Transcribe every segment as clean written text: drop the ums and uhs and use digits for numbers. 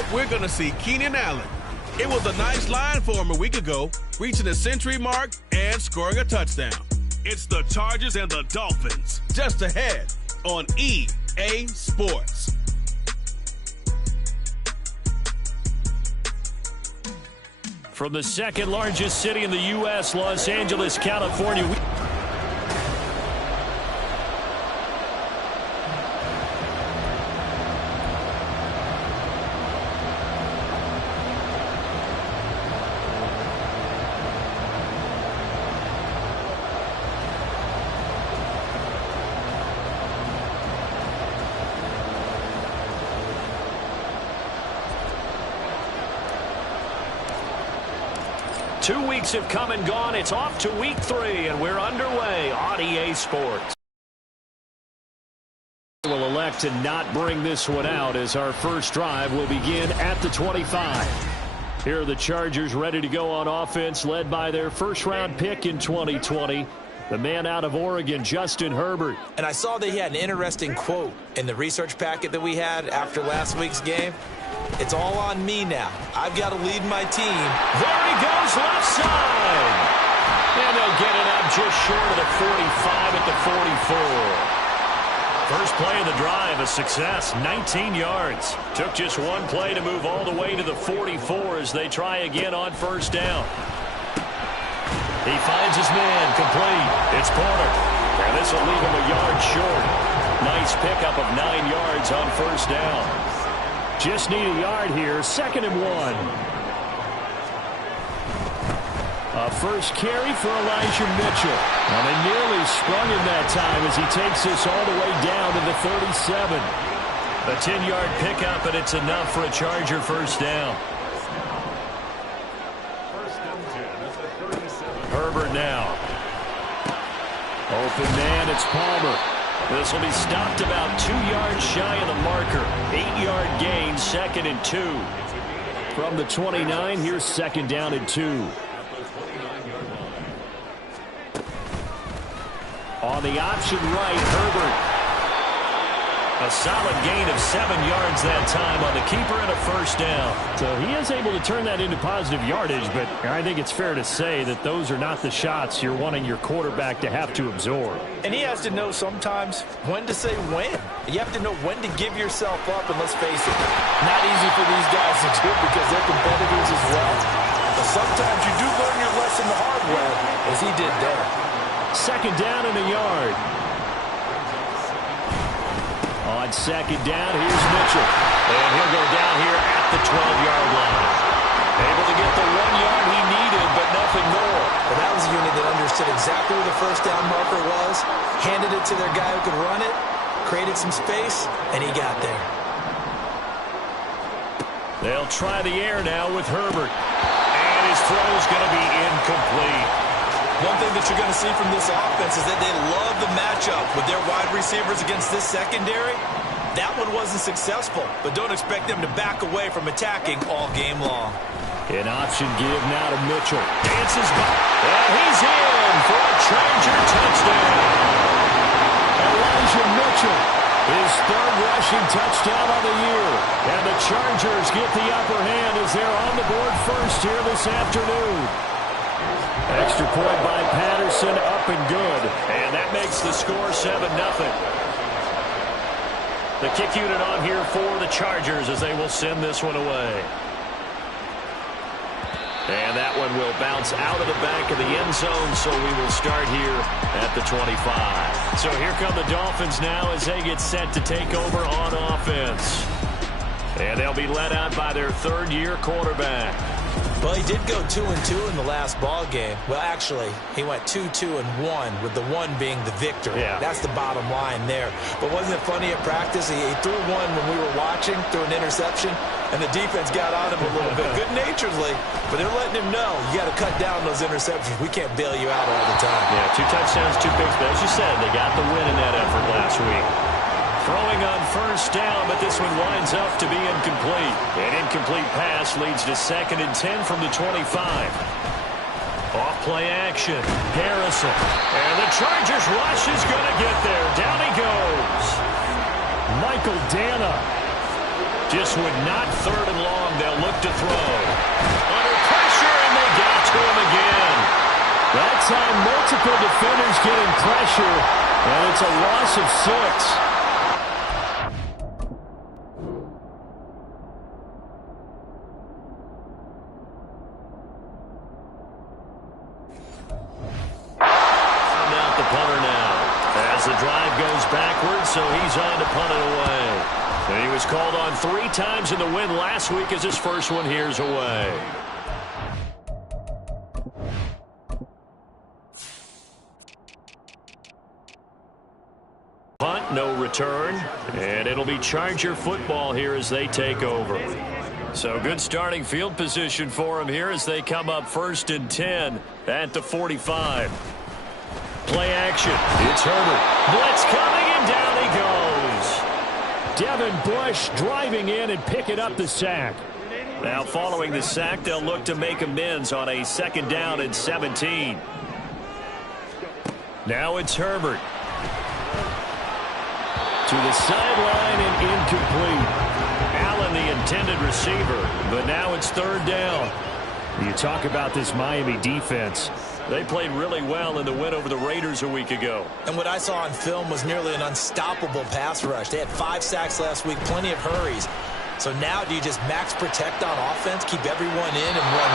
up, we're going to see Keenan Allen. It was a nice line for him a week ago, reaching the century mark and scoring a touchdown. It's the Chargers and the Dolphins, just ahead on EA Sports. From the second largest city in the U.S., Los Angeles, California. Two weeks have come and gone. It's off to week 3, and we're underway on EA Sports. We'll elect to not bring this one out as our first drive will begin at the 25. Here are the Chargers ready to go on offense, led by their first-round pick in 2020, the man out of Oregon, Justin Herbert. And I saw that he had an interesting quote in the research packet that we had after last week's game. It's all on me now. I've got to lead my team. There he goes, left side. And they'll get it up just short of the 45 at the 44. First play of the drive, a success, 19 yards. Took just one play to move all the way to the 44 as they try again on first down. He finds his man, complete. It's Porter. And this will leave him a yard short. Nice pickup of 9 yards on first down. Just need a yard here, 2nd and 1. A first carry for Elijah Mitchell. And they nearly sprung him that time as he takes this all the way down to the 37. A 10-yard pickup, and it's enough for a Charger first down. Herbert now. Open man, it's Palmer. This will be stopped about 2 yards shy of the marker. 8-yard gain, 2nd and 2. From the 29, here's 2nd down and 2. On the option right, Herbert. A solid gain of 7 yards that time on the keeper and a first down. So he is able to turn that into positive yardage, but I think it's fair to say that those are not the shots you're wanting your quarterback to have to absorb. And he has to know sometimes when to say when. You have to know when to give yourself up, and let's face it, not easy for these guys to do because they're competitors as well. But sometimes you do learn your lesson the hard way, as he did there. 2nd down and a yard. On 2nd down, here's Mitchell. And he'll go down here at the 12-yard line. Able to get the 1 yard he needed, but nothing more. Well, that was a unit that understood exactly where the first down marker was, handed it to their guy who could run it, created some space, and he got there. They'll try the air now with Herbert. And his throw is going to be incomplete. One thing that you're going to see from this offense is that they love the matchup with their wide receivers against this secondary. That one wasn't successful, but don't expect them to back away from attacking all game long. An option give now to Mitchell. Dances by. And he's in for a Charger touchdown. Elijah Mitchell, his 3rd rushing touchdown of the year. And the Chargers get the upper hand as they're on the board first here this afternoon. Extra point by Patterson, up and good. And that makes the score 7-0. The kick unit on here for the Chargers as they will send this one away. And that one will bounce out of the back of the end zone, so we will start here at the 25. So here come the Dolphins now as they get set to take over on offense. And they'll be led out by their 3rd-year quarterback. Well, he did go 2-2 in the last ball game. Well, actually, he went 2-2-1, with the 1 being the victory. Yeah. That's the bottom line there. But wasn't it funny at practice? He threw one when we were watching, threw an interception, and the defense got on him a little bit, good-naturedly. But they're letting him know, you got to cut down those interceptions. We can't bail you out all the time. Yeah, 2 touchdowns, 2 picks. But as you said, they got the win in that effort last week. Throwing on first down, but this one winds up to be incomplete. An incomplete pass leads to 2nd and 10 from the 25. Off play action. Harrison. And the Chargers rush is going to get there. Down he goes. Michael Dana just would not 3rd and long Multiple defenders getting pressure, and it's a loss of 6. The drive goes backwards, so he's on to punt it away. And he was called on 3 times in the win last week as his first one here's away. Punt, no return, and it'll be Charger football here as they take over. So good starting field position for him here as they come up 1st and 10 at the 45. Play action. It's Herbert. Blitz coming, and down he goes. Devin Bush driving in and picking up the sack. Now following the sack, they'll look to make amends on a 2nd down and 17. Now it's Herbert. To the sideline and incomplete. Allen, the intended receiver, but now it's 3rd down. You talk about this Miami defense. They played really well in the win over the Raiders a week ago. And what I saw on film was nearly an unstoppable pass rush. They had 5 sacks last week, plenty of hurries. So now do you just max protect on offense, keep everyone in and run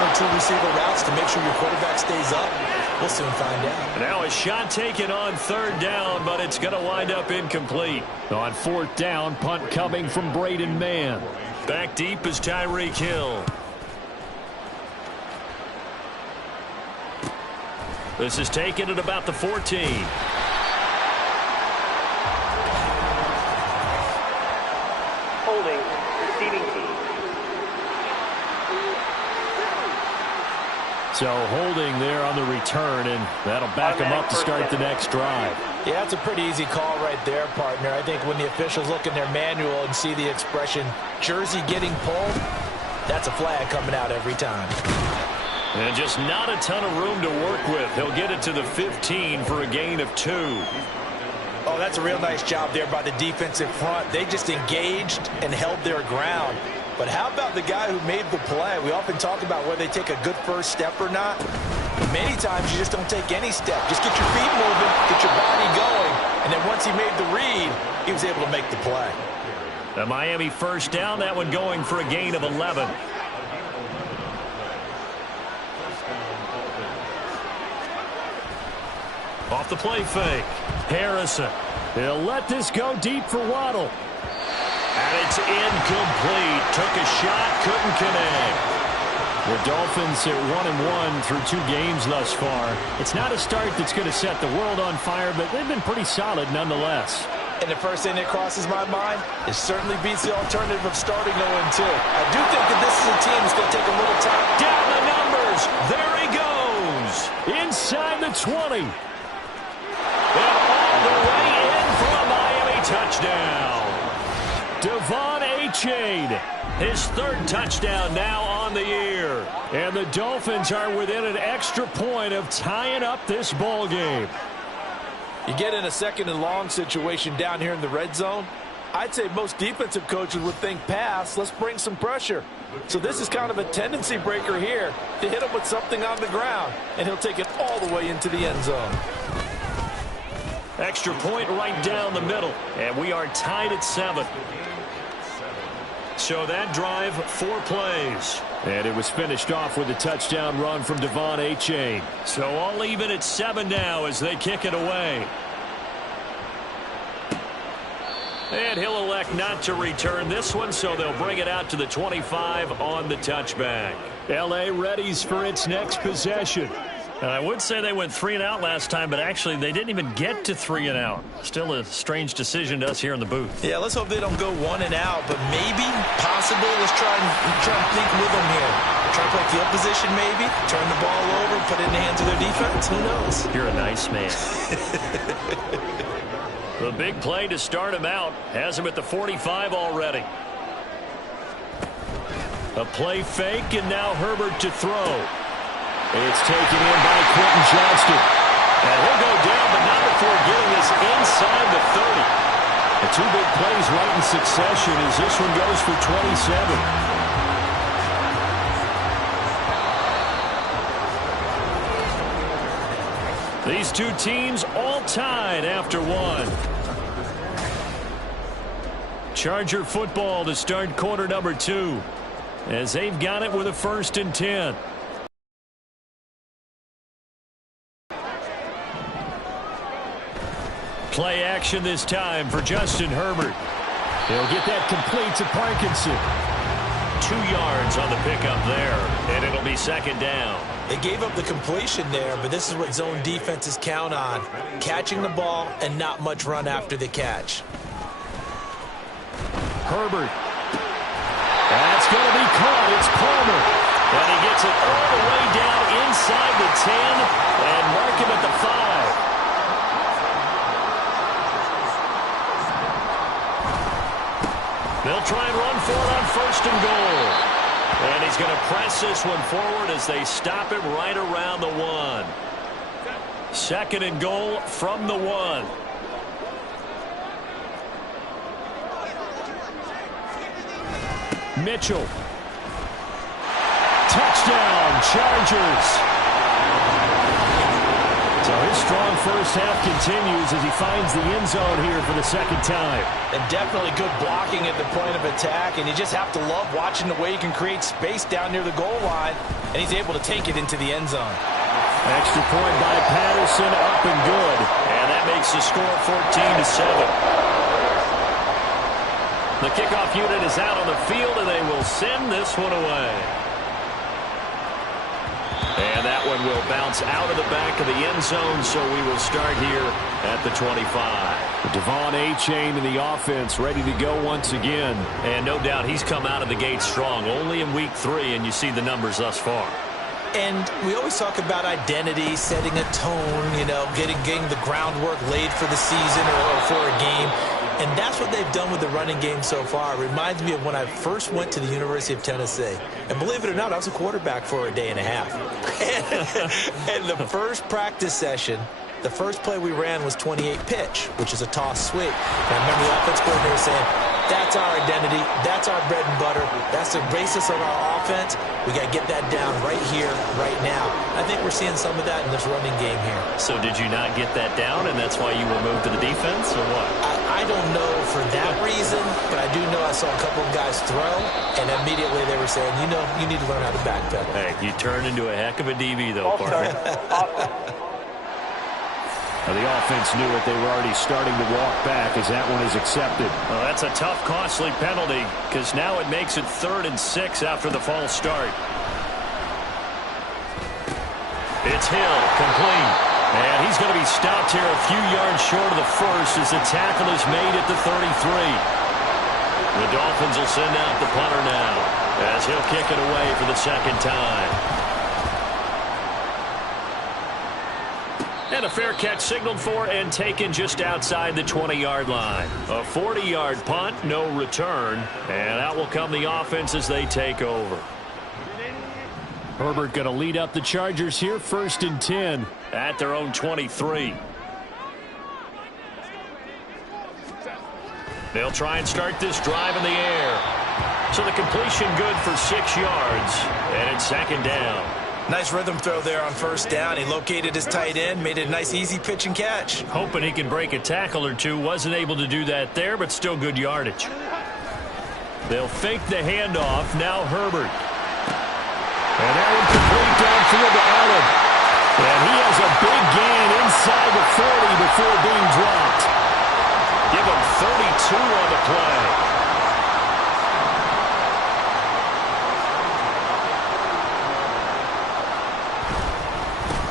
1 or 2 receiver routes to make sure your quarterback stays up? We'll soon find out. Now a shot taken on 3rd down, but it's going to wind up incomplete. On 4th down, punt coming from Braden Mann. Back deep is Tyreek Hill. This is taken at about the 14. Holding, receiving team. So holding there on the return, and that'll back them up to start the next drive. Yeah, it's a pretty easy call right there, partner. I think when the officials look in their manual and see the expression jersey getting pulled, that's a flag coming out every time. And just not a ton of room to work with. He'll get it to the 15 for a gain of 2. Oh, that's a real nice job there by the defensive front. They just engaged and held their ground. But how about the guy who made the play? We often talk about whether they take a good first step or not. Many times you just don't take any step. Just get your feet moving, get your body going, and then once he made the read, he was able to make the play. The Miami 1st down, that one going for a gain of 11. Off the play fake. Harrison. He'll let this go deep for Waddle. And it's incomplete. Took a shot, couldn't connect. The Dolphins are 1-1 through 2 games thus far. It's not a start that's going to set the world on fire, but they've been pretty solid nonetheless. And the first thing that crosses my mind, it certainly beats the alternative of starting 0-2. I do think that this is a team that's going to take a little time. Down the numbers. There he goes. Inside the 20. And all the way in for a Miami touchdown. Devon Achane, his 3rd touchdown now on the year. And the Dolphins are within an extra point of tying up this ball game. You get in a 2nd and long situation down here in the red zone. I'd say most defensive coaches would think pass, let's bring some pressure. So this is kind of a tendency breaker here to hit him with something on the ground, and he'll take it all the way into the end zone. Extra point right down the middle, and we are tied at 7. So that drive, 4 plays. And it was finished off with a touchdown run from Devon Achane. So all even at 7 now as they kick it away. And he'll elect not to return this one, so they'll bring it out to the 25 on the touchback. L.A. readies for its next possession. And I would say they went 3 and out last time, but actually they didn't even get to 3 and out. Still a strange decision to us here in the booth. Yeah, let's hope they don't go 1 and out, but maybe, possibly, let's try and think with them here. Try to play field position maybe, turn the ball over, put it in the hands of their defense. Who knows? You're a nice man. The big play to start him out has him at the 45 already. A play fake, and now Herbert to throw. It's taken in by Quentin Johnston. And he'll go down, but not before getting this inside the 30. The 2 big plays right in succession as this one goes for 27. These two teams all tied after one. Charger football to start quarter number 2 as they've got it with a 1st and 10. Play action this time for Justin Herbert. He'll get that complete to Parkinson. 2 yards on the pickup there, and it'll be 2nd down. They gave up the completion there, but this is what zone defenses count on. Catching the ball and not much run after the catch. Herbert. That's going to be caught. It's Palmer. And he gets it all the way down inside the 10 and mark him at the 5. They'll try and run for it on 1st and goal. And he's going to press this one forward as they stop him right around the 1. 2nd and goal from the 1. Mitchell. Touchdown, Chargers. So his strong first half continues as he finds the end zone here for the 2nd time. And definitely good blocking at the point of attack, and you just have to love watching the way he can create space down near the goal line, and he's able to take it into the end zone. Extra point by Patterson, up and good. And that makes the score 14-7. The kickoff unit is out on the field, and they will send this one away. And that one will bounce out of the back of the end zone, so we will start here at the 25. Devon Achane in the offense, ready to go once again. And no doubt he's come out of the gate strong, only in week 3, and you see the numbers thus far. And we always talk about identity, setting a tone, you know, getting the groundwork laid for the season or for a game. And that's what they've done with the running game so far. It reminds me of when I first went to the University of Tennessee. And believe it or not, I was a quarterback for a day and a half. And the first practice session, the first play we ran was 28 pitch, which is a toss sweep. And I remember the offense coordinator saying, that's our identity, that's our bread and butter, that's the basis of our offense. We got to get that down right here, right now. I think we're seeing some of that in this running game here. So did you not get that down, and that's why you were moved to the defense, or what? I don't know for that reason, but I do know I saw a couple of guys throw, and immediately they were saying, you know, you need to learn how to backpedal. Hey, you turned into a heck of a DB, though, partner. The offense knew it. They were already starting to walk back as that one is accepted. Well, that's a tough, costly penalty because now it makes it 3rd and 6 after the false start. It's Hill, complete. And he's going to be stopped here a few yards short of the first as the tackle is made at the 33. The Dolphins will send out the punter now as he'll kick it away for the 2nd time. And a fair catch signaled for and taken just outside the 20-yard line. A 40-yard punt, no return. And out will come the offense as they take over. Herbert going to lead up the Chargers here, 1st and 10. At their own 23. They'll try and start this drive in the air. So the completion good for 6 yards. And it's 2nd down. Nice rhythm throw there on 1st down. He located his tight end, made it a nice easy pitch and catch. Hoping he can break a tackle or two. Wasn't able to do that there, but still good yardage. They'll fake the handoff. Now Herbert. And that one complete downfield to Allen. And he has a big gain inside the 40 before being dropped. Give him 32 on the play.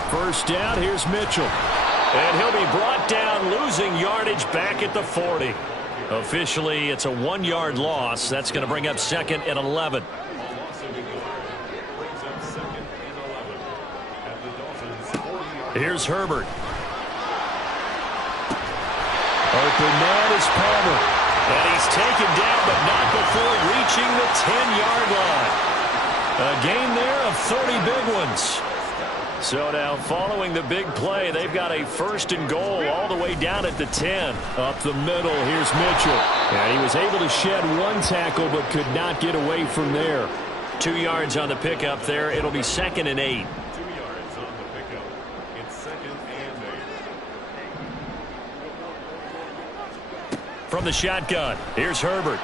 First down, here's Mitchell. And he'll be brought down, losing yardage back at the 40. Officially, it's a 1-yard loss. That's going to bring up 2nd and 11. Here's Herbert. Open man is Palmer. And he's taken down, but not before reaching the 10-yard line. A gain there of 30 big ones. So now, following the big play, they've got a 1st and goal all the way down at the 10. Up the middle, here's Mitchell. And he was able to shed one tackle, but could not get away from there. 2 yards on the pickup there. It'll be 2nd and 8. 2 yards on the pickup. It's 2nd and 8. from the shotgun. Here's Herbert.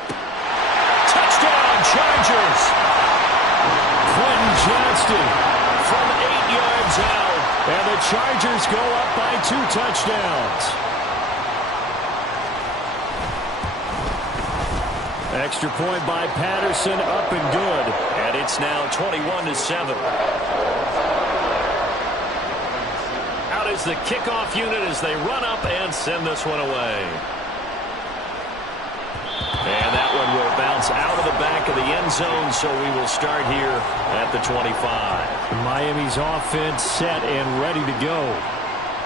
Touchdown, Chargers! Quentin Johnston from 8 yards out. And the Chargers go up by 2 touchdowns. Extra point by Patterson, up and good. And it's now 21-7. Out is the kickoff unit as they run up and send this one away. And that one will bounce out of the back of the end zone, so we will start here at the 25. Miami's offense set and ready to go.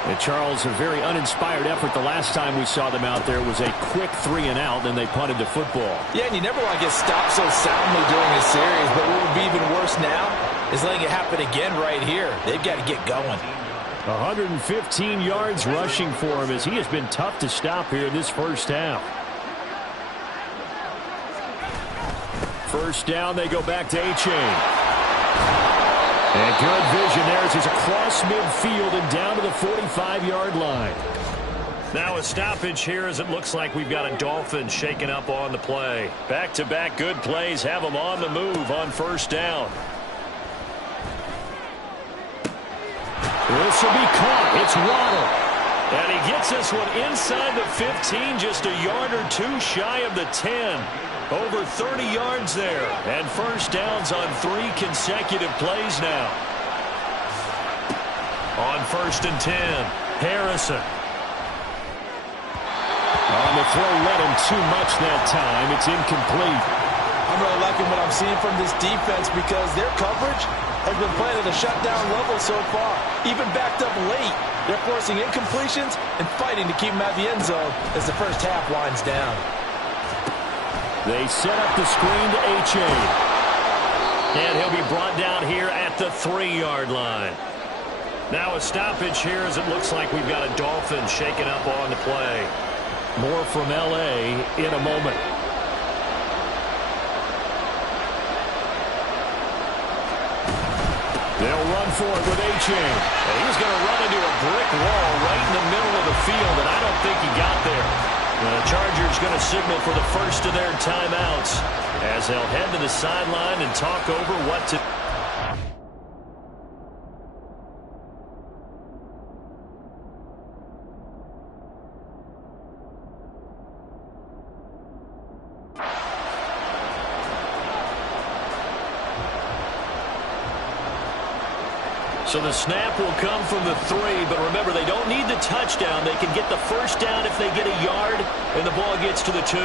And Charles, a very uninspired effort the last time we saw them out there was a quick 3-and-out, then they punted the football. Yeah, and you never want to get stopped so soundly during a series, but what would be even worse now is letting it happen again right here. They've got to get going. 115 yards rushing for him as he has been tough to stop here in this first half. First down, they go back to A-Chain. And good vision there as he's across midfield and down to the 45-yard line. Now a stoppage here as it looks like we've got a Dolphin shaken up on the play. Back-to-back good plays have them on the move on first down. This will be caught. It's Waddle. And he gets this one inside the 15, just a yard or two shy of the 10. Over 30 yards there. And first downs on 3 consecutive plays now. On first and 10, Harrison. On the throw, let him too much that time. It's incomplete. I'm really liking what I'm seeing from this defense because their coverage has been playing at a shutdown level so far. Even backed up late, they're forcing incompletions and fighting to keep them out of the end zone as the first half winds down. They set up the screen to A-Chain. And he'll be brought down here at the 3-yard line. Now a stoppage here as it looks like we've got a Dolphin shaken up on the play. More from L.A. in a moment. They'll run for it with A-Chain. And he was going to run into a brick wall right in the middle of the field, and I don't think he got there. The Chargers going to signal for the first of their timeouts as they'll head to the sideline and talk over what to do. So the snap will come from the 3, but remember, they don't need the touchdown. They can get the first down if they get a yard, and the ball gets to the 2.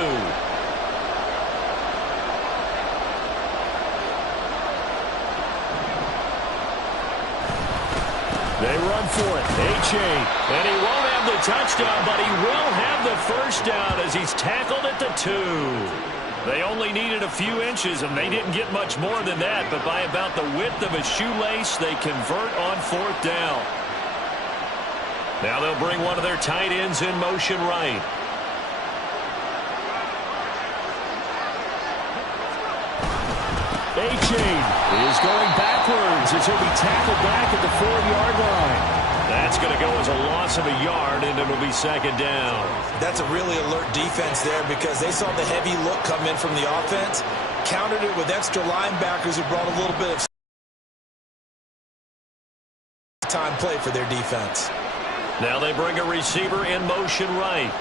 They run for it. A-Chain. And he won't have the touchdown, but he will have the first down as he's tackled at the 2. They only needed a few inches, and they didn't get much more than that, but by about the width of a shoelace, they convert on fourth down. Now they'll bring one of their tight ends in motion right. A-Chain is going backwards as he'll be tackled back at the 4-yard line. That's going to go as a loss of a yard, and it'll be second down. That's a really alert defense there because they saw the heavy look come in from the offense, countered it with extra linebackers who brought a little bit of time play for their defense. Now they bring a receiver in motion right.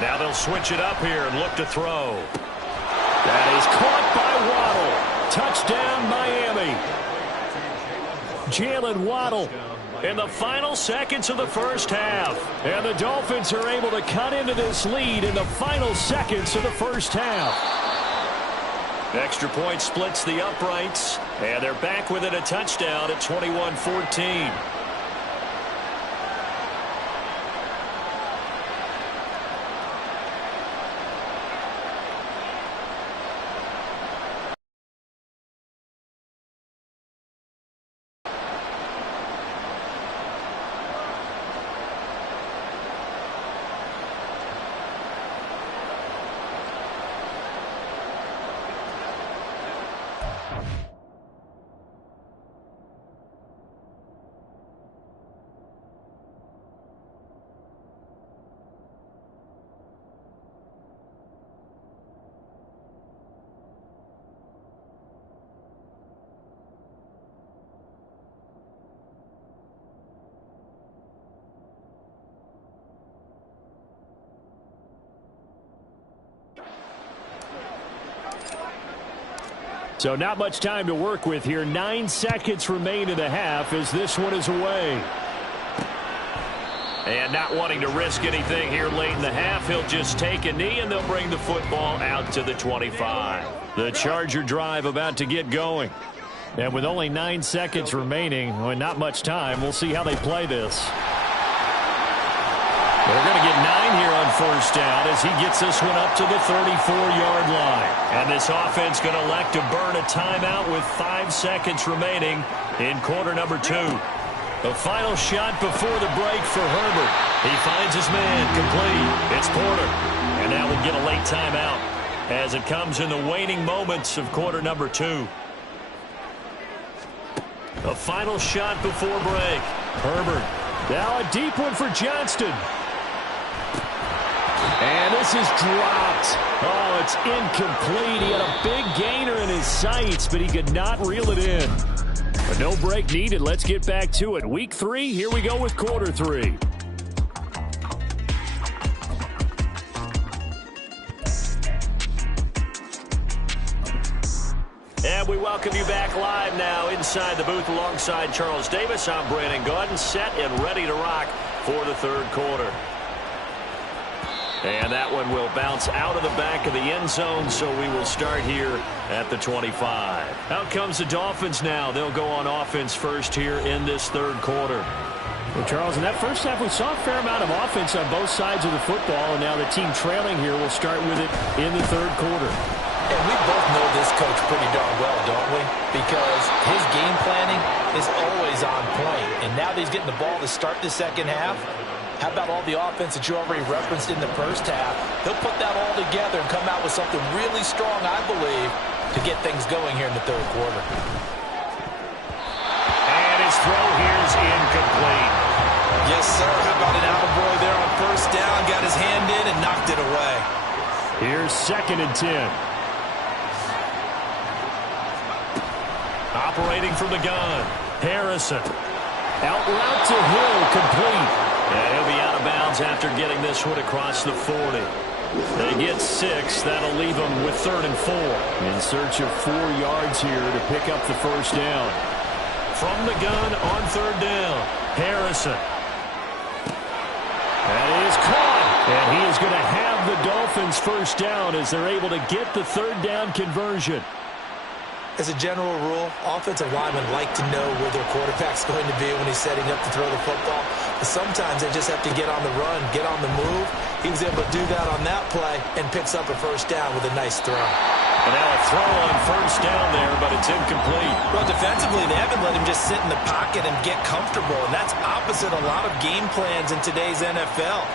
Now they'll switch it up here and look to throw. That is caught by Waddle. Touchdown, Miami. Jalen Waddle in the final seconds of the first half. And the Dolphins are able to cut into this lead in the final seconds of the first half. Extra point splits the uprights, and they're back within a touchdown at 21-14. So not much time to work with here. 9 seconds remain in the half as this one is away. And not wanting to risk anything here late in the half, he'll just take a knee and they'll bring the football out to the 25. The Charger drive about to get going. And with only 9 seconds remaining, well, not much time, we'll see how they play this. They're going to get 9 here on first down as he gets this one up to the 34-yard line. And this offense going to elect to burn a timeout with 5 seconds remaining in quarter number 2. The final shot before the break for Herbert. He finds his man complete. It's Porter. And now we'll get a late timeout as it comes in the waning moments of quarter number 2. The final shot before break. Herbert. Now a deep one for Johnston. And this is dropped. Oh, it's incomplete. He had a big gainer in his sights, but he could not reel it in. But no break needed. Let's get back to it. Week 3, here we go with quarter 3. And we welcome you back live now inside the booth alongside Charles Davis. I'm Brandon Gaudin, set and ready to rock for the third quarter. And that one will bounce out of the back of the end zone, so we will start here at the 25. Out comes the Dolphins now. They'll go on offense first here in this third quarter. Well, Charles, in that first half, we saw a fair amount of offense on both sides of the football, and now the team trailing here will start with it in the third quarter. And we both know this coach pretty darn well, don't we? Because his game planning is always on point. And now that he's getting the ball to start the second half, how about all the offense that you already referenced in the first half? He'll put that all together and come out with something really strong, I believe, to get things going here in the third quarter. And his throw here is incomplete. Yes, sir. How about an attaboy there on first down? Got his hand in and knocked it away. Here's 2nd and 10. Operating from the gun, Harrison. Out route to Hill, complete. And he'll be out of bounds after getting this one across the 40. They get 6. That'll leave them with 3rd and 4. In search of 4 yards here to pick up the first down. From the gun on 3rd down, Harrison. That is caught. And he is going to have the Dolphins first down as they're able to get the 3rd down conversion. As a general rule, offensive linemen like to know where their quarterback's going to be when he's setting up to throw the football. But sometimes they just have to get on the run, get on the move. He was able to do that on that play and picks up a first down with a nice throw. And now a throw on first down there, but it's incomplete. Well, defensively, they haven't let him just sit in the pocket and get comfortable, and that's opposite a lot of game plans in today's NFL.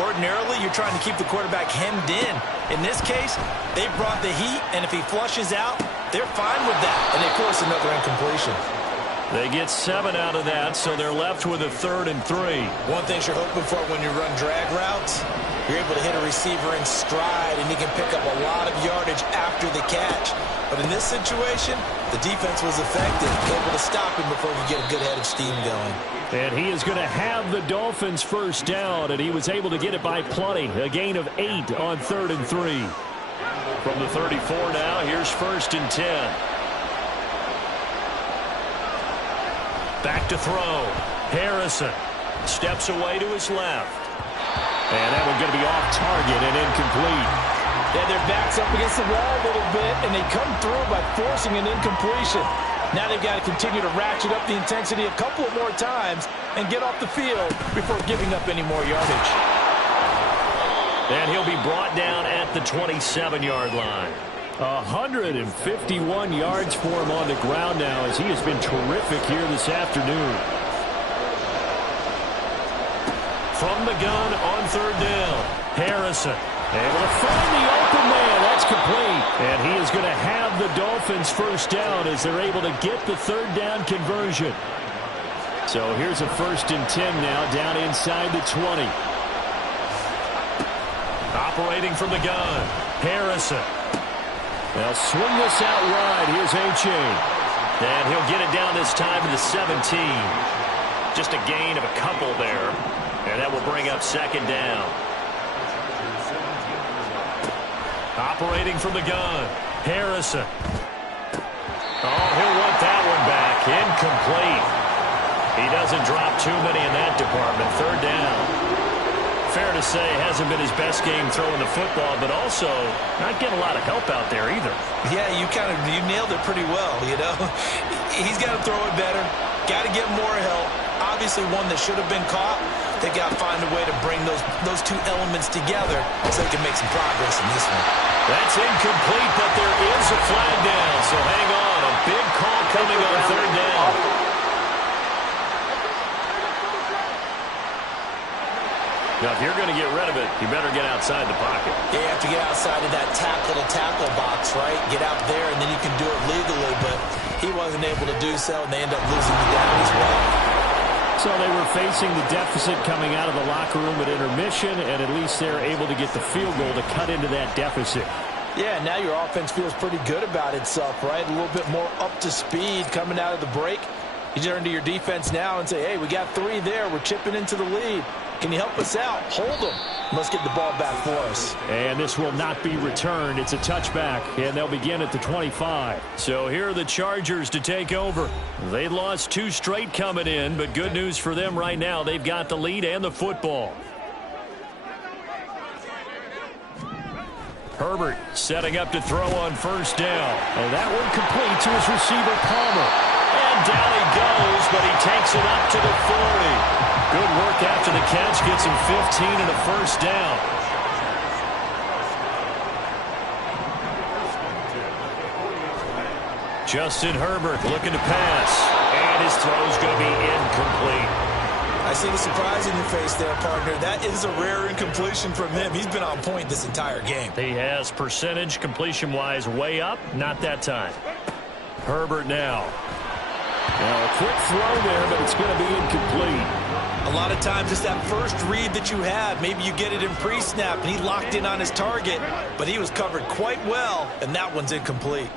Ordinarily, you're trying to keep the quarterback hemmed in. In this case, they brought the heat, and if he flushes out, they're fine with that, and they force another incompletion. They get 7 out of that, so they're left with a 3rd and 3. One thing you're hoping for when you run drag routes, you're able to hit a receiver in stride, and he can pick up a lot of yardage after the catch. But in this situation, the defense was effective, able to stop him before he get a good head of steam going. And he is going to have the Dolphins first down, and he was able to get it by plenty. A gain of 8 on 3rd and 3. From the 34 now, here's 1st and 10. Back to throw. Harrison steps away to his left. And that one's going to be off target and incomplete. Yeah, their back's up against the wall a little bit, and they come through by forcing an incompletion. Now they've got to continue to ratchet up the intensity a couple of more times and get off the field before giving up any more yardage. And he'll be brought down at the 27-yard line. 151 yards for him on the ground now as he has been terrific here this afternoon. From the gun on 3rd down, Harrison able to find the open man. That's complete. And he is going to have the Dolphins first down as they're able to get the 3rd down conversion. So here's a 1st and 10 now down inside the 20. Operating from the gun, Harrison. They'll swing this out wide. Here's H.A. And he'll get it down this time to the 17. Just a gain of a couple there. And that will bring up 2nd down. Operating from the gun, Harrison. Oh, he'll want that one back. Incomplete. He doesn't drop too many in that department. Third down. Fair to say, hasn't been his best game throwing the football, but also not getting a lot of help out there either. Yeah, you nailed it pretty well, you know. He's got to throw it better. Got to get more help. Obviously one that should have been caught. They got to find a way to bring those two elements together so they can make some progress in this one. That's incomplete, but there is a flag down, so hang on. A big call coming on third down. Now, if you're going to get rid of it, you better get outside the pocket. Yeah, you have to get outside of that tackle-to-tackle box, right? Get out there, and then you can do it legally, but he wasn't able to do so, and they end up losing the down as well. So they were facing the deficit coming out of the locker room at intermission, and at least they're able to get the field goal to cut into that deficit. Yeah, now your offense feels pretty good about itself, right? A little bit more up to speed coming out of the break. You turn to your defense now and say, hey, we got 3 there. We're chipping into the lead. Can you help us out? Hold them. Let's get the ball back for us. And this will not be returned. It's a touchback, and they'll begin at the 25. So here are the Chargers to take over. They lost 2 straight coming in, but good news for them right now. They've got the lead and the football. Herbert setting up to throw on first down. Oh, that one complete to his receiver, Palmer. And down he goes, but he takes it up to the 40. Good work after the catch. Gets him 15 and a first down. Justin Herbert looking to pass. And his throw's going to be incomplete. I see the surprise in your face there, partner. That is a rare incompletion from him. He's been on point this entire game. He has percentage completion-wise way up. Not that time. Herbert now. Now a quick throw there, but it's going to be incomplete. A lot of times it's that first read that you have. Maybe you get it in pre-snap, and he locked in on his target, but he was covered quite well, and that one's incomplete.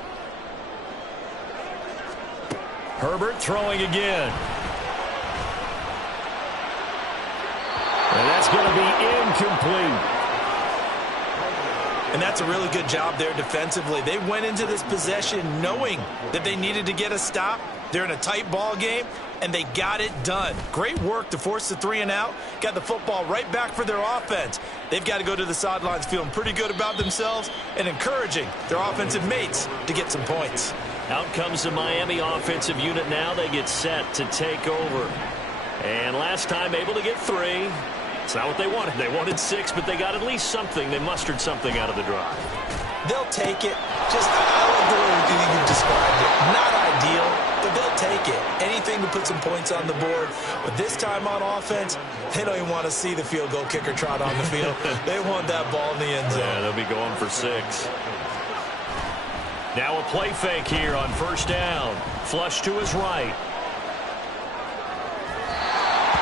Herbert throwing again. And that's going to be incomplete. And that's a really good job there defensively. They went into this possession knowing that they needed to get a stop. They're in a tight ball game, and they got it done. Great work to force the 3 and out. Got the football right back for their offense. They've got to go to the sidelines feeling pretty good about themselves and encouraging their offensive mates to get some points. Out comes the Miami offensive unit now. They get set to take over. And last time able to get 3. It's not what they wanted. They wanted 6, but they got at least something. They mustered something out of the drive. They'll take it. Just, I like the way you described it. Not ideal, but they'll take it. Anything to put some points on the board. But this time on offense, they don't even want to see the field goal kicker trot on the field. They want that ball in the end zone. Yeah, they'll be going for 6. Now a play fake here on first down. Flush to his right.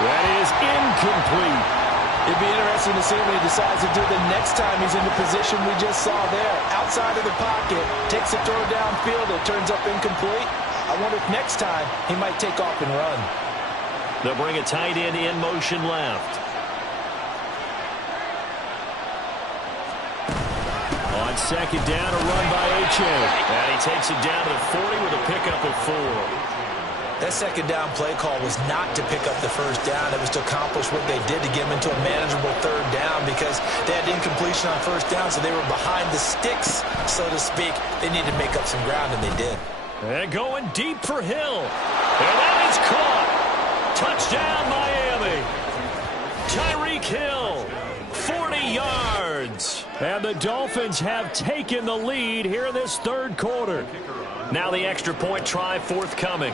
That is incomplete. It'd be interesting to see what he decides to do the next time he's in the position we just saw there. Outside of the pocket, takes a throw downfield, it turns up incomplete. I wonder if next time he might take off and run. They'll bring a tight end in motion left. On second down, a run by H.A. And he takes it down to the 40 with a pickup of 4. That second down play call was not to pick up the first down. It was to accomplish what they did to get them into a manageable third down because they had incompletion on first down, so they were behind the sticks, so to speak. They needed to make up some ground, and they did. And going deep for Hill. And that is caught. Touchdown, Miami. Tyreek Hill, 40 yards. And the Dolphins have taken the lead here in this third quarter. Now the extra point try forthcoming.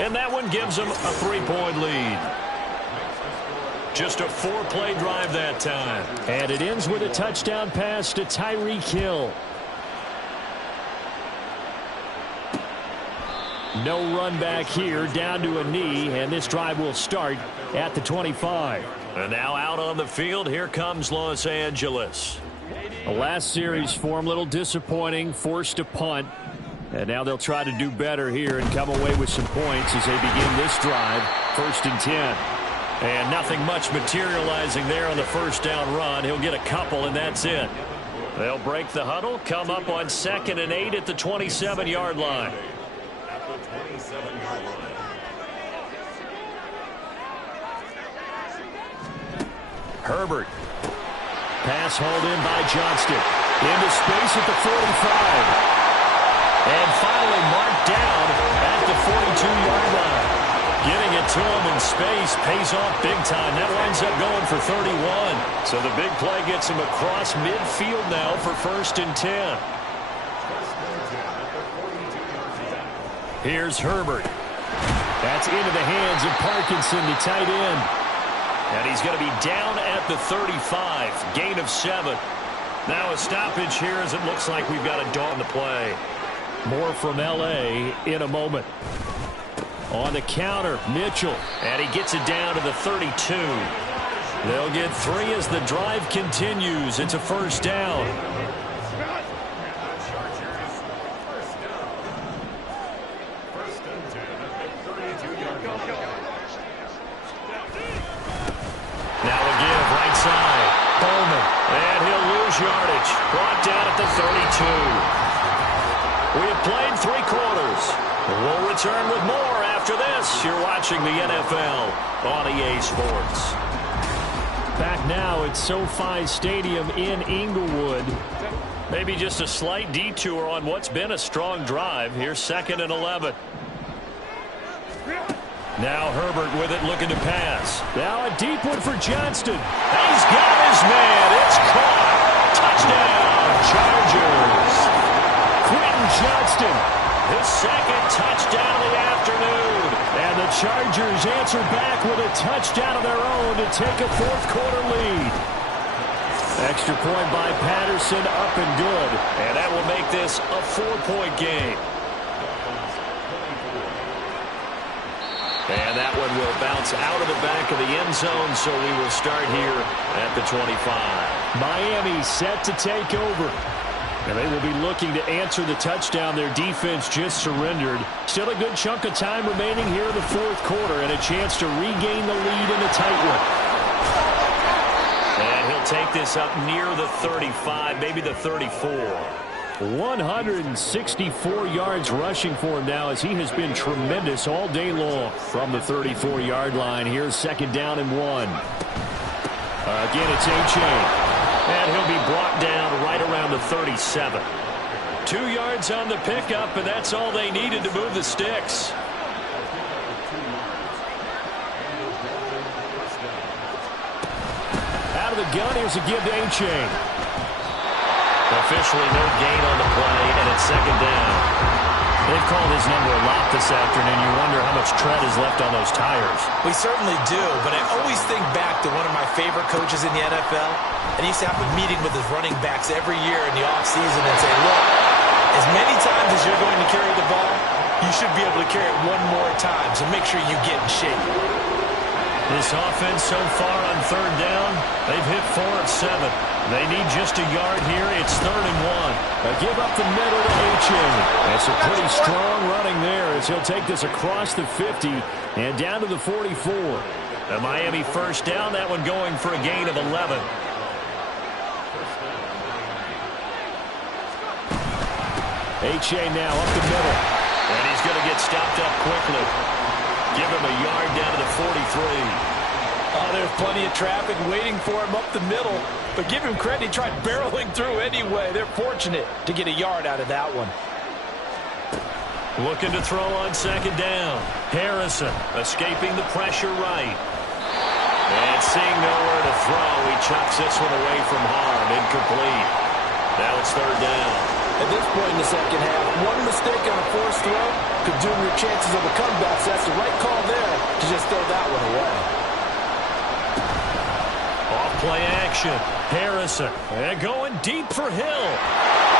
And that one gives them a 3-point lead. Just a 4-play drive that time. And it ends with a touchdown pass to Tyreek Hill. No run back here, down to a knee, and this drive will start at the 25. And now out on the field, here comes Los Angeles. The last series form, a little disappointing, forced to punt. And now they'll try to do better here and come away with some points as they begin this drive. 1st and 10. And nothing much materializing there on the first down run. He'll get a couple, and that's it. They'll break the huddle, come up on 2nd and 8 at the 27-yard line. Herbert. Pass hauled in by Johnston. Into space at the 45. And finally marked down at the 42-yard line. Getting it to him in space pays off big time. That winds up going for 31. So the big play gets him across midfield now for 1st and 10. Here's Herbert. That's into the hands of Parkinson, the tight end. And he's going to be down at the 35. Gain of 7. Now a stoppage here as it looks like we've got a dog to play. More from L.A. in a moment. On the counter, Mitchell. And he gets it down to the 32. They'll get 3 as the drive continues. It's a 1st down. Now a give right side. Bowman. And he'll lose yardage. Brought down at the 32. We have played 3 quarters. We'll return with more after this. You're watching the NFL on EA Sports. Back now at SoFi Stadium in Inglewood. Maybe just a slight detour on what's been a strong drive. Here's 2nd and 11. Now Herbert with it, looking to pass. Now a deep one for Johnston. He's got his man. It's caught. Touchdown, Chargers. Quentin Johnston, his 2nd touchdown of the afternoon. And the Chargers answer back with a touchdown of their own to take a 4th quarter lead. Extra point by Patterson, up and good. And that will make this a 4-point game. And that one will bounce out of the back of the end zone, so we will start here at the 25. Miami set to take over. And they will be looking to answer the touchdown their defense just surrendered. Still a good chunk of time remaining here in the 4th quarter and a chance to regain the lead in a tight one. And he'll take this up near the 35, maybe the 34. 164 yards rushing for him now as he has been tremendous all day long. From the 34-yard line, here's 2nd down and 1. Again, it's A-Chain. And he'll be brought down right around the 37. 2 yards on the pickup, and that's all they needed to move the sticks. Out of the gun, here's a give to A-Chain. Officially no gain on the play, and it's 2nd down. They've called his number a lot this afternoon. You wonder how much tread is left on those tires. We certainly do, but I always think back to one of my favorite coaches in the NFL, and he used to have a meeting with his running backs every year in the offseason and say, look, as many times as you're going to carry the ball, you should be able to carry it one more time, so make sure you get in shape. This offense so far on 3rd down, they've hit 4 of 7. They need just a yard here. It's 3rd and 1. A give up the middle to A-Chain. That's a pretty strong running there as he'll take this across the 50 and down to the 44. The Miami 1st down, that one going for a gain of 11. A-Chain now up the middle. And he's going to get stopped up quickly. Give him a yard down to the 43. Oh, there's plenty of traffic waiting for him up the middle. But give him credit, he tried barreling through anyway. They're fortunate to get a yard out of that one. Looking to throw on 2nd down. Harrison escaping the pressure right. And seeing nowhere to throw, he chucks this one away from harm. Incomplete. Now it's 3rd down. At this point in the 2nd half, one mistake on a forced throw could doom your chances of a comeback. So that's the right call there to just throw that one away. Off-play action. Harrison. And going deep for Hill.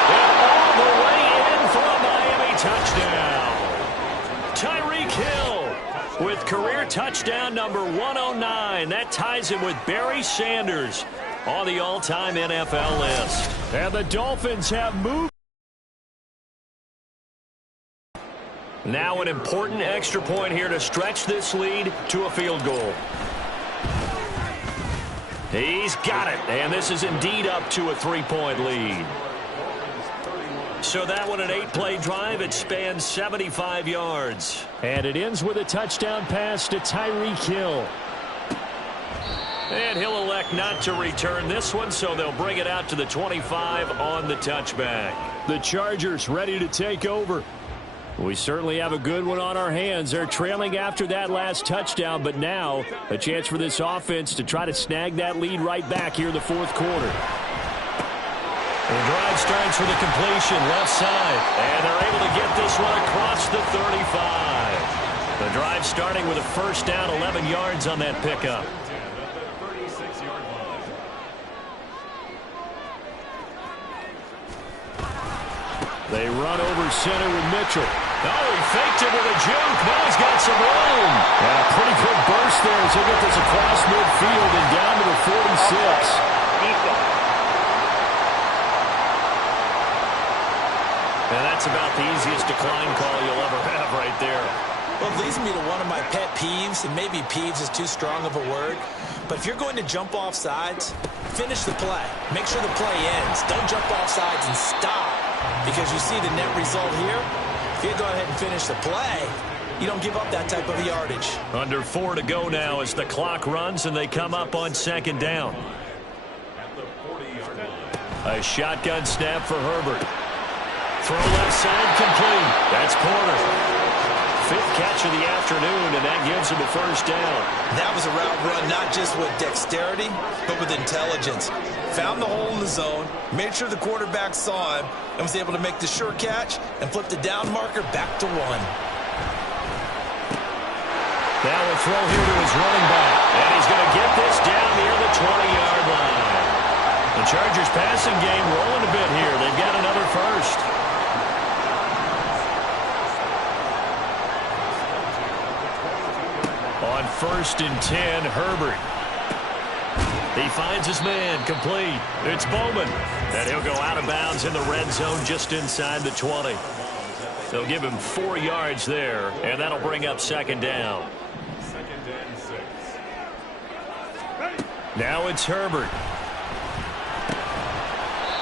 And all the way in for a Miami touchdown. Tyreek Hill with career touchdown number 109. That ties him with Barry Sanders on the all-time NFL list. And the Dolphins have moved. Now an important extra point here to stretch this lead to a field goal. He's got it, and this is indeed up to a 3-point lead. So that one, an 8-play drive. It spans 75 yards. And it ends with a touchdown pass to Tyreek Hill. And he'll elect not to return this one, so they'll bring it out to the 25 on the touchback. The Chargers ready to take over. We certainly have a good one on our hands. They're trailing after that last touchdown, but now a chance for this offense to try to snag that lead right back here in the fourth quarter. The drive starts with a completion left side, and they're able to get this one across the 35. The drive starting with a first down, 11 yards on that pickup. They run over center with Mitchell. Oh, he faked it with a juke. Now he's got some room. And a pretty good burst there as he'll get this across midfield and down to the 46. And that's about the easiest decline call you'll ever have right there. Well, it leads me to one of my pet peeves, and maybe peeves is too strong of a word, but if you're going to jump off sides, finish the play. Make sure the play ends. Don't jump off sides and stop, because you see the net result here. If you go ahead and finish the play, you don't give up that type of yardage. Under 4 to go now as the clock runs and they come up on second down. A shotgun snap for Herbert. Throw left side complete. That's Porter. 5th catch of the afternoon, and that gives him a first down. That was a route run not just with dexterity, but with intelligence. Found the hole in the zone, made sure the quarterback saw him, and was able to make the sure catch and flip the down marker back to 1. Now we'll throw here to his running back, and he's going to get this down near the 20-yard line. The Chargers passing game rolling a bit here. They've got another first. On 1st and 10, Herbert. He finds his man, complete. It's Bowman. And he'll go out of bounds in the red zone just inside the 20. They'll give him 4 yards there, and that'll bring up second down. Now it's Herbert.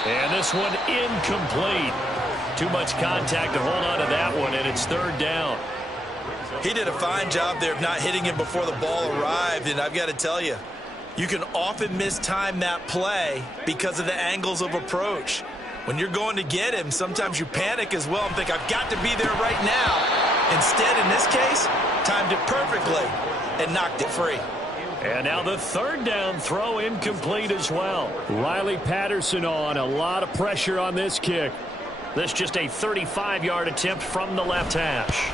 And this one incomplete. Too much contact to hold on to that one, and it's 3rd down. He did a fine job there of not hitting him before the ball arrived, and I've got to tell you, you can often mistime that play because of the angles of approach. When you're going to get him, sometimes you panic as well and think, I've got to be there right now. Instead, in this case, timed it perfectly and knocked it free. And now the 3rd down throw incomplete as well. Riley Patterson on. A lot of pressure on this kick. This just a 35-yard attempt from the left hash.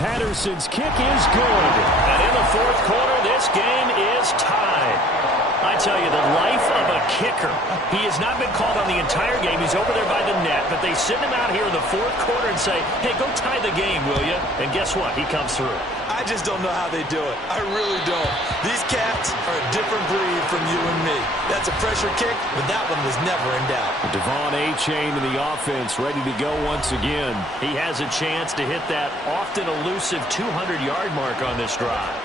Patterson's kick is good. And in the 4th quarter, this game is tied. I tell you, the life of a kicker. He has not been called on the entire game. He's over there by the net, but they send him out here in the 4th quarter and say, hey, go tie the game, will you? And guess what? He comes through. I just don't know how they do it. I really don't. These cats are a different breed from you and me. That's a pressure kick, but that one was never in doubt. Devon Achane in the offense, ready to go once again. He has a chance to hit that often elusive 200-yard mark on this drive.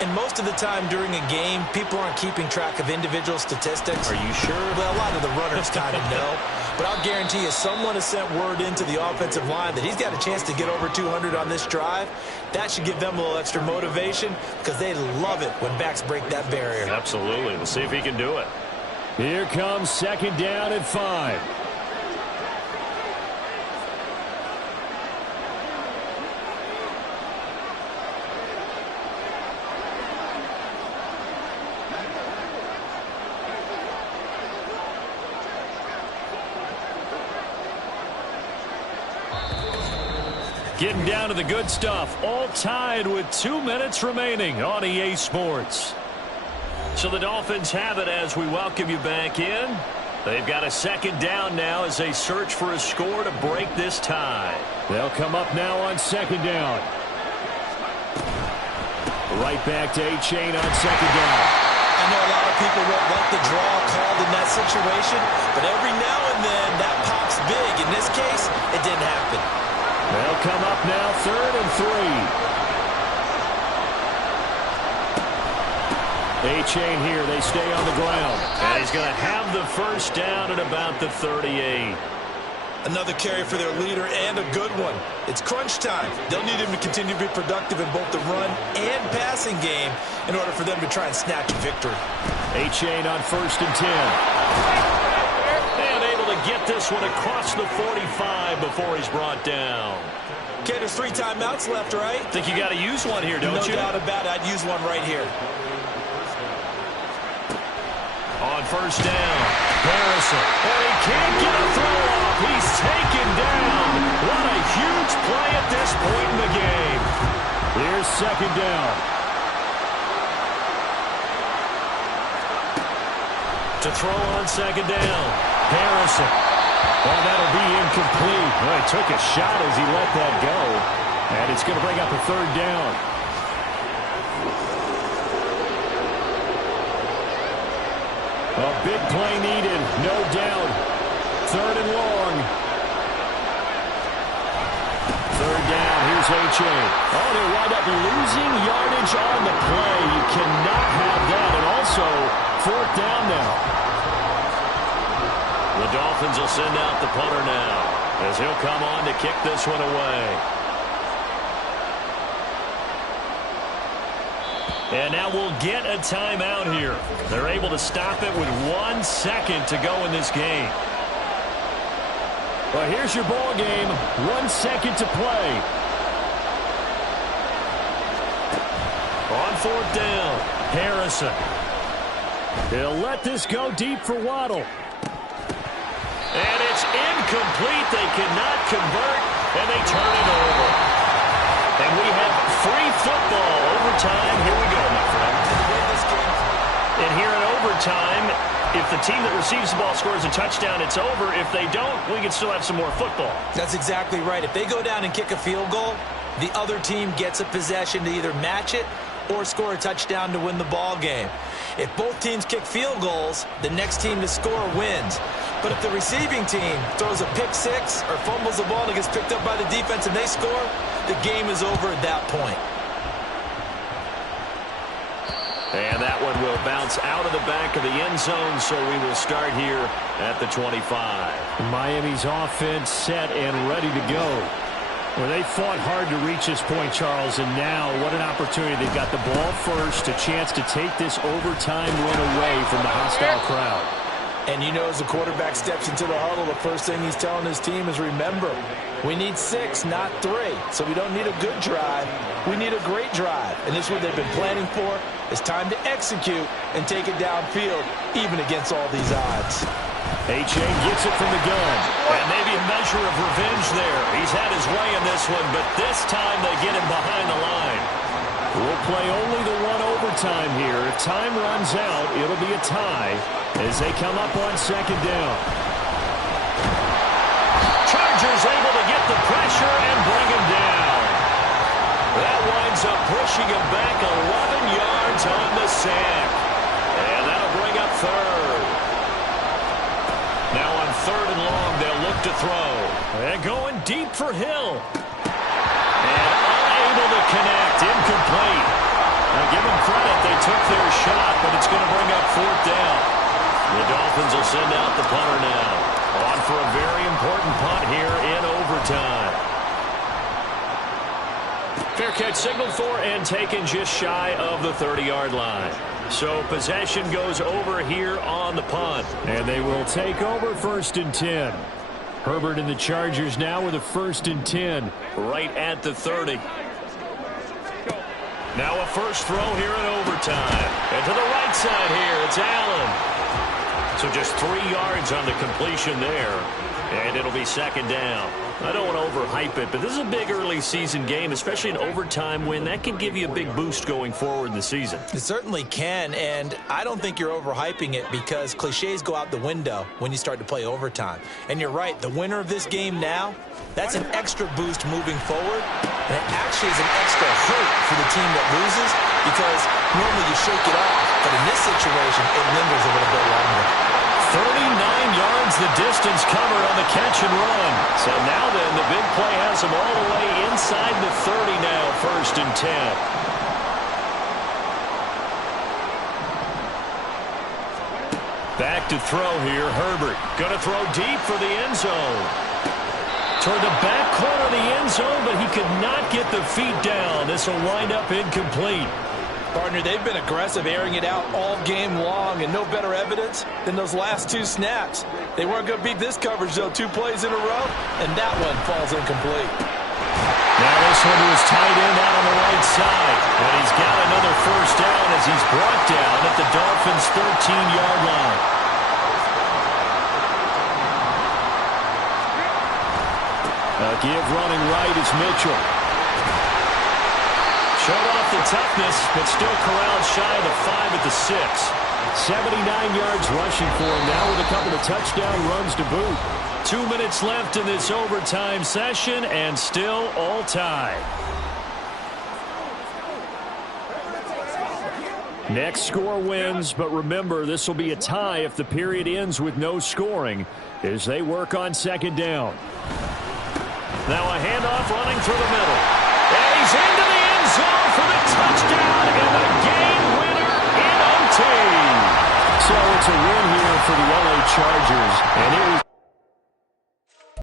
And most of the time during a game, people aren't keeping track of individual statistics. Are you sure? Well, a lot of the runners kind of know. But I'll guarantee you someone has sent word into the offensive line that he's got a chance to get over 200 on this drive. That should give them a little extra motivation because they love it when backs break that barrier. Absolutely. We'll see if he can do it. Here comes 2nd down and 5. Getting down to the good stuff. All tied with 2 minutes remaining on EA Sports. So the Dolphins have it as we welcome you back in. They've got a 2nd down now as they search for a score to break this tie. They'll come up now on 2nd down. Right back to Achane on 2nd down. I know a lot of people won't like the draw called in that situation, but every now and then that pops big. In this case, it didn't happen. They'll come up now 3rd and 3. A-Chain here. They stay on the ground. And he's going to have the first down at about the 38. Another carry for their leader and a good one. It's crunch time. They'll need him to continue to be productive in both the run and passing game in order for them to try and snatch a victory. A-Chain on 1st and 10. And able to get this one across the 45 before he's brought down. Okay, there's 3 timeouts left, right? Think you got to use one here, don't you? No doubt about it. I'd use one right here. On 1st down, Harrison. And he can't get a throw off. He's taken down. What a huge play at this point in the game. Here's 2nd down. To throw on 2nd down, Harrison. Well, that'll be incomplete. Well, he took a shot as he let that go. And it's going to bring up a 3rd down. A big play needed, no doubt. 3rd and long. 3rd down, here's A-Chain. Oh, they wind up losing yardage on the play. You cannot have that. And also, 4th down now. The Dolphins will send out the punter now as he'll come on to kick this one away. And now we'll get a timeout here. They're able to stop it with 1 second to go in this game. Well, here's your ball game. 1 second to play. On 4th down, Harrison. He'll let this go deep for Waddle. And it's incomplete. They cannot convert, and they turn it over. And we have free football. Overtime. Here we go, my friend. And here in overtime, if the team that receives the ball scores a touchdown, it's over. If they don't, we can still have some more football. That's exactly right. If they go down and kick a field goal, the other team gets a possession to either match it or score a touchdown to win the ball game. If both teams kick field goals, the next team to score wins. But if the receiving team throws a pick six or fumbles the ball and it gets picked up by the defense and they score, the game is over at that point. And that one will bounce out of the back of the end zone, so we will start here at the 25. Miami's offense set and ready to go. Well, they fought hard to reach this point, Charles, and now what an opportunity. They've got the ball first, a chance to take this overtime win away from the hostile crowd. And you know, as the quarterback steps into the huddle, the first thing he's telling his team is, remember, we need 6, not 3. So we don't need a good drive. We need a great drive. And this is what they've been planning for. It's time to execute and take it downfield, even against all these odds. A-Chain gets it from the gun. And maybe a measure of revenge there. He's had his way in this one, but this time they get him behind the line. We'll play only the one overtime here. If time runs out, it'll be a tie as they come up on 2nd down. Chargers able to get the pressure and bring him down. That winds up pushing him back 11 yards on the sack. And that'll bring up 3rd. Now on 3rd and long, they'll look to throw. And going deep for Hill. And unable to connect. Incomplete. Now give them credit. They took their shot, but it's going to bring up 4th down. The Dolphins will send out the punter now. On for a very important punt here in overtime. Fair catch signaled for and taken just shy of the 30-yard line. So possession goes over here on the punt. And they will take over 1st and 10. Herbert and the Chargers now with a 1st and 10. Right at the 30. Now a first throw here in overtime. And to the right side here, it's Allen. So just 3 yards on the completion there. And it'll be 2nd down. I don't want to overhype it, but this is a big early season game, especially an overtime win. That can give you a big boost going forward in the season. It certainly can, and I don't think you're overhyping it because cliches go out the window when you start to play overtime. And you're right, the winner of this game now, that's an extra boost moving forward, and it actually is an extra hurt for the team that loses because normally you shake it off, but in this situation, it lingers a little bit longer. 39 yards the distance covered on the catch and run. So now then, the big play has them all the way inside the 30 now, 1st and 10. Back to throw here, Herbert. Going to throw deep for the end zone. Toward the back corner of the end zone, but he could not get the feet down. This will wind up incomplete. Partner, they've been aggressive, airing it out all game long, and no better evidence than those last 2 snaps. They weren't going to beat this coverage, though, 2 plays in a row, and that one falls incomplete. Now this one was tight end out on the right side, and he's got another first down as he's brought down at the Dolphins' 13-yard line. A give running right is Mitchell. Showed off the toughness, but still corralled shy of the 5 at the 6. 79 yards rushing for him now with a couple of touchdown runs to boot. 2 minutes left in this overtime session, and still all tied. Next score wins, but remember, this will be a tie if the period ends with no scoring as they work on second down. Now a handoff running through the middle. And he's into the end zone for the touchdown and the game winner in OT. So it's a win here for the LA Chargers, and it was